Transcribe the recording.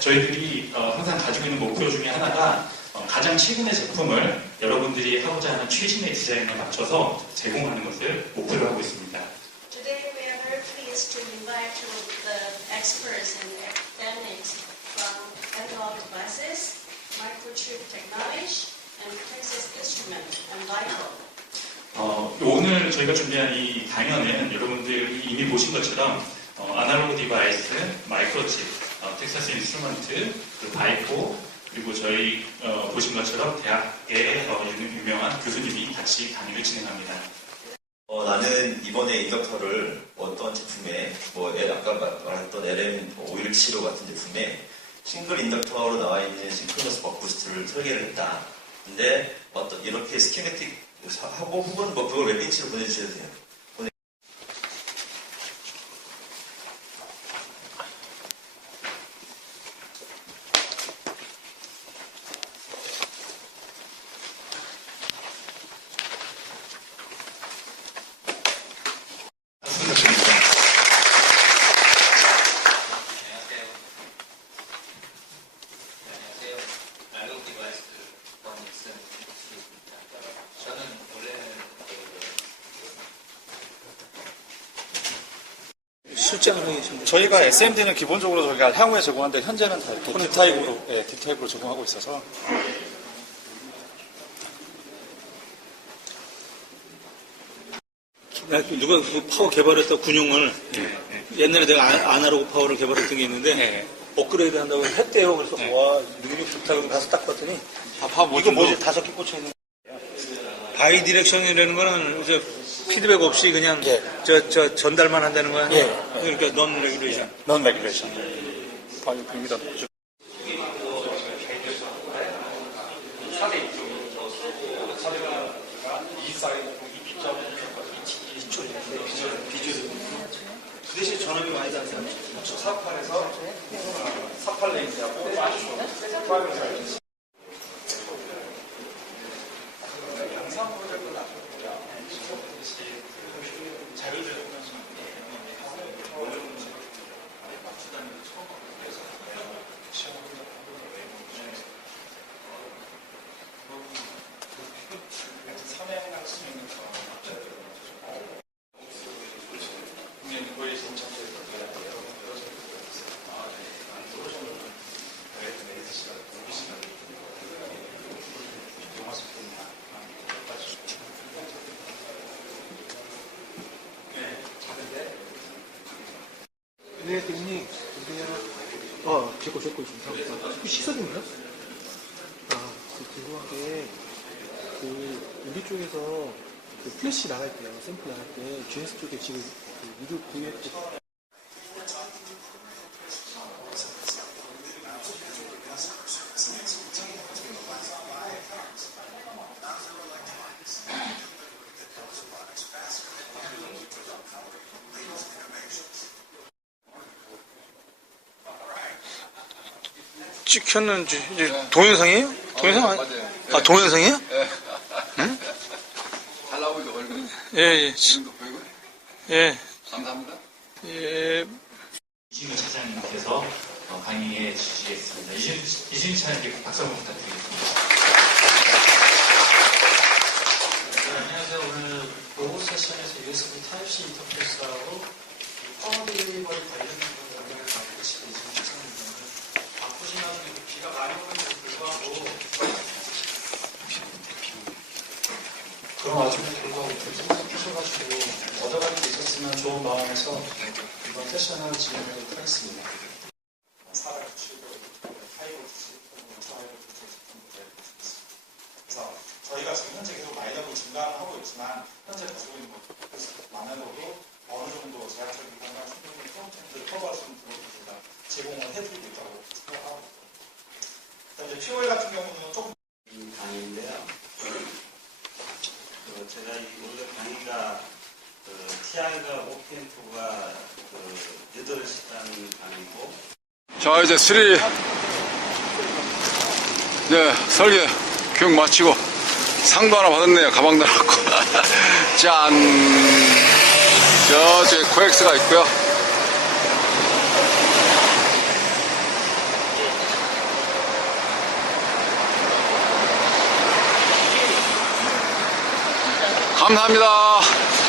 저희들이 어, 항상 가지고 있는 목표 중에 하나가 어, 가장 최근의 제품을 여러분들이 하고자 하는 최신의 디자인에 맞춰서 제공하는 것을 목표로 하고 있습니다. Today, we are very pleased to invite the experts and academics from analog devices, microchip technology, and Texas Instruments and LIGO. 어, 오늘 저희가 준비한 이 강연은 여러분들이 이미 보신 것처럼 어, 아날로그 디바이스, 마이크로칩, 어, 텍사스 인스트루먼트, 그 바이포, 그리고 저희 어, 보신 것처럼 대학의 어, 유- 유명한 교수님이 같이 강의를 진행합니다. 어, 나는 이번에 인덕터를 어떤 제품에, 뭐, 예, 아까 말- 말했던 LM517호 같은 제품에 싱글 인덕터로 나와 있는 싱크로너스 버부스트를 설계를 했다. 근데 어떤 이렇게 스키매틱 하고 혹은 뭐 그걸 웹빈치로 보내주셔도 돼요. 말씀 드립니다. 안녕하세요. 안녕하세요. 나노 디바이스 원익슨 교수입니다. 저는 원래는 실장으로 계신 저희가 SMD는 기본적으로 저희가 향후에 제공하는데 현재는 다 이렇게 D타입으로, 예, D타입으로 제공하고 있어서. 나 누가 그 파워 개발했다 군용을? 옛날에 내가 아- 아날로그 파워를 개발했던 게 있는데 네. 업그레이드 한다고 했대요. 그래서 와 능력 좋다 그러고 가서 딱 봤더니 다 파워 이거 뭐지? 다섯 개 꽂혀 있는 바이 디렉션이라는 거는 저 피드백 없이 그냥 예. 저, 저 전달만 한다는 거야. 예. 그러니까 넌 레귤레이션. 넌 레귤레이션. 아. 그 대신 전압이 많이 다르잖아. 48에서 48레인지하고 네, 대리님. 근데요. 어, 제거 제거 있습니다. 혹시 시사진가요? 아, 그 궁금한 게, 그, 우리 쪽에서 그 플래시 나갈 때요, 샘플 나갈 때, GS 쪽에 지금 그 미드 VF 찍혔는지 이제 동영상이에요? 동영상 아니? 아 동영상이에요? 잘 나오죠 얼굴 예, 예, 지금 도 보이고 예, 감사합니다. 예. 이준희 차장님께서 어, 강의해 주시겠습니다. 이준, 이준희 차장님께 박수 한번 부탁드리겠습니다. 네, 안녕하세요. 오늘 로고 세션에서 USB Type-C 인터페이스하고 파워 딜리버리 관련된 영상을 갖고 싶은 이승찬입니다. 바쁘신 와중에 비가 많이 오는데도 불구하고 그런 와중에 이렇게 해주셔가지고 얻어가는 게 있었으면 좋은 마음에서 이번 세션을 진행하도록 하겠습니다. 497도, 897도, 497도, 그래서 저희가 지금 현재 계속 라인업을 증가하고 있지만 현재 가지고 있는 것만으로도 어느 정도 제약적인 공간 충분히 프론트엔드를 커버할 수 있는 부분을 저희가 제공을 해드리고 있다고 생각하고 있습니다. 이제 POL 같은 경우는 조금 이 강의인데요. 그 제가 이 오늘 강의가 그 TI가 OPM2가 그 8시간 강의고. 자 이제 수리. 네 설계 교육 마치고 상도 하나 받았네요. 가방도 하나 짠. 저쪽에 코엑스가 있고요 감사합니다.